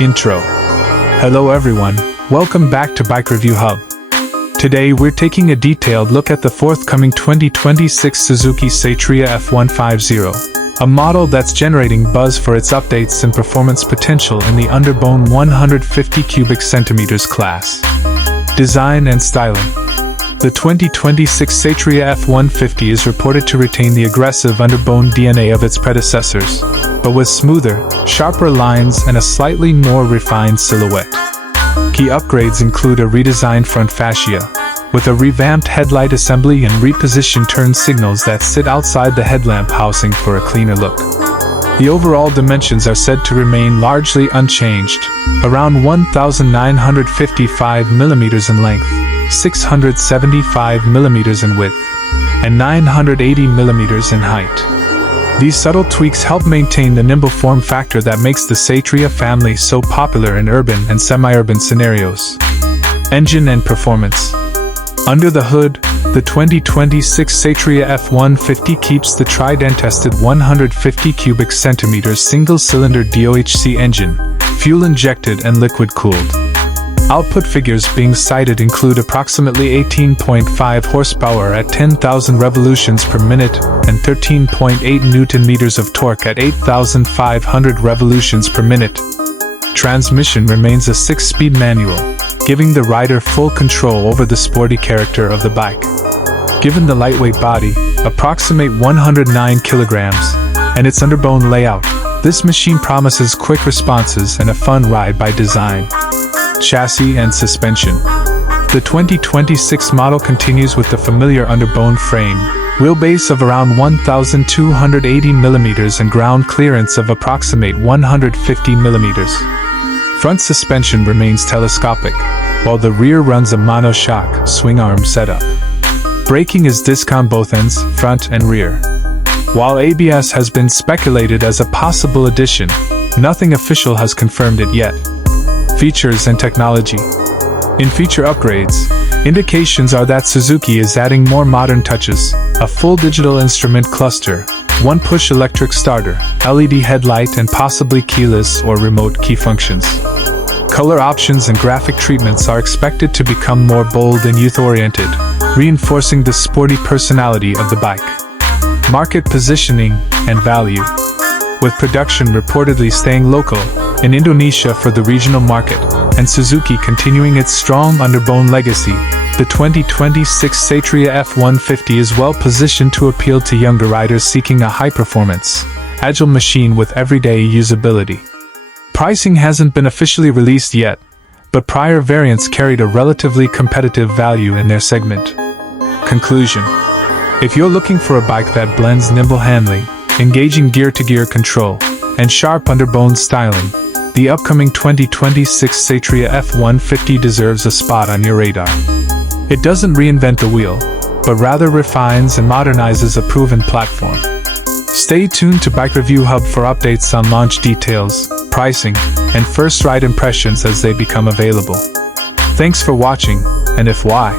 Intro. Hello everyone, welcome back to Bike Review Hub. Today we're taking a detailed look at the forthcoming 2026 Suzuki Satria F-150, a model that's generating buzz for its updates and performance potential in the Underbone 150 cubic centimeters class. Design and styling. The 2026 Satria F-150 is reported to retain the aggressive Underbone DNA of its predecessors, but with smoother, sharper lines and a slightly more refined silhouette. Key upgrades include a redesigned front fascia, with a revamped headlight assembly and repositioned turn signals that sit outside the headlamp housing for a cleaner look. The overall dimensions are said to remain largely unchanged, around 1,955 mm in length, 675 mm in width, and 980 mm in height. These subtle tweaks help maintain the nimble form factor that makes the Satria family so popular in urban and semi-urban scenarios. Engine and performance. Under the hood, the 2026 Satria F-150 keeps the tried-and-tested 150 cubic centimeters single-cylinder DOHC engine, fuel-injected and liquid-cooled. Output figures being cited include approximately 18.5 horsepower at 10,000 revolutions per minute and 13.8 Nm of torque at 8,500 revolutions per minute. Transmission remains a 6-speed manual, giving the rider full control over the sporty character of the bike. Given the lightweight body, approximate 109 kilograms, and its underbone layout, this machine promises quick responses and a fun ride by design. Chassis and suspension. The 2026 model continues with the familiar Underbone frame, wheelbase of around 1,280 mm and ground clearance of approximate 150 mm. Front suspension remains telescopic, while the rear runs a monoshock swing arm setup. Braking is disc on both ends, front and rear. While ABS has been speculated as a possible addition, nothing official has confirmed it yet. Features and technology. In feature upgrades, indications are that Suzuki is adding more modern touches: a full digital instrument cluster, one push electric starter, LED headlight, and possibly keyless or remote key functions. Color options and graphic treatments are expected to become more bold and youth-oriented, reinforcing the sporty personality of the bike. Market positioning and value. With production reportedly staying local in Indonesia for the regional market, and Suzuki continuing its strong Underbone legacy, the 2026 Satria F-150 is well positioned to appeal to younger riders seeking a high-performance, agile machine with everyday usability. Pricing hasn't been officially released yet, but prior variants carried a relatively competitive value in their segment. Conclusion. If you're looking for a bike that blends nimble handling, engaging gear-to-gear control, and sharp Underbone styling, the upcoming 2026 Satria F-150 deserves a spot on your radar. It doesn't reinvent the wheel, but rather refines and modernizes a proven platform. Stay tuned to Bike Review Hub for updates on launch details, pricing, and first ride impressions as they become available. Thanks for watching, and if why?